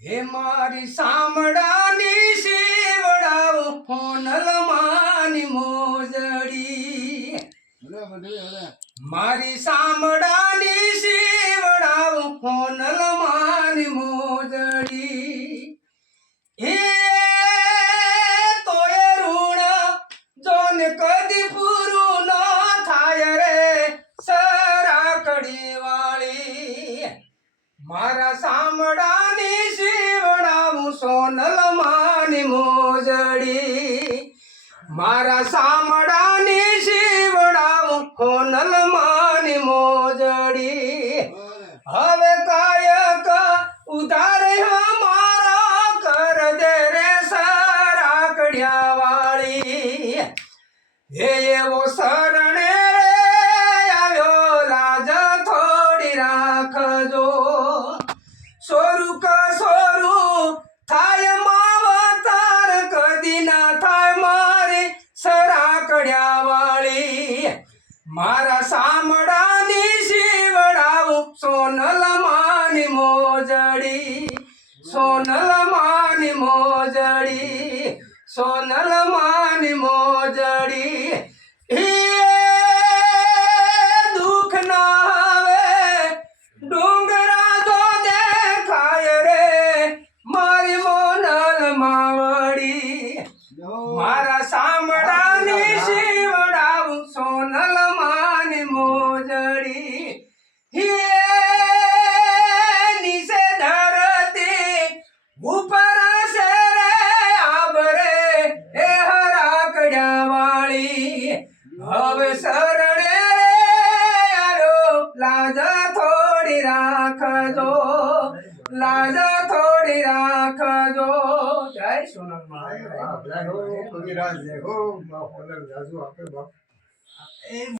હે મારી સામડાની શેવડાવો હોનલ માની મોજડી મારી સામડાની શેવડાવો હોનલ માની મોજડી હે તોય ઋણ જોને કદી પૂરું ન થાય રે સરાકડી વાળી મારા સામડાની શેવડાવું સોનલ માની મોજડી મારા સામડાની શેવડાવું સોનલ માની મોજડી હવે કાયક ઉધાર મારા કર દે રે સરાકડિયા વાળી હે એવો શરણે આવ્યો લાજ થોડી રાખજો સોરું થાય માવતાર કદી ના થાય મારી સરાકડિયા વાળી મારા સામડાની શેવડાવું સોનલ માની મોજડી સોનલ માની મોજડી સોનલ માની મોજડી દુઃખ ના હવે ડુંગરા તો દેખાય રે મારી મોનલ માવડી મારા સામડાની શેવડાવું સોનલ માની મોજડી હે નીચે ધરતી ઉપર છે રે આબરે એ હરાકડિયા વાળી હવે શરણે આવ્યો લાજ થોડી રાખજો લાજ થોડી રાખજો જય સોનલ માં કવિરાજ જય હો હોનલ જાજુ આપે બાપ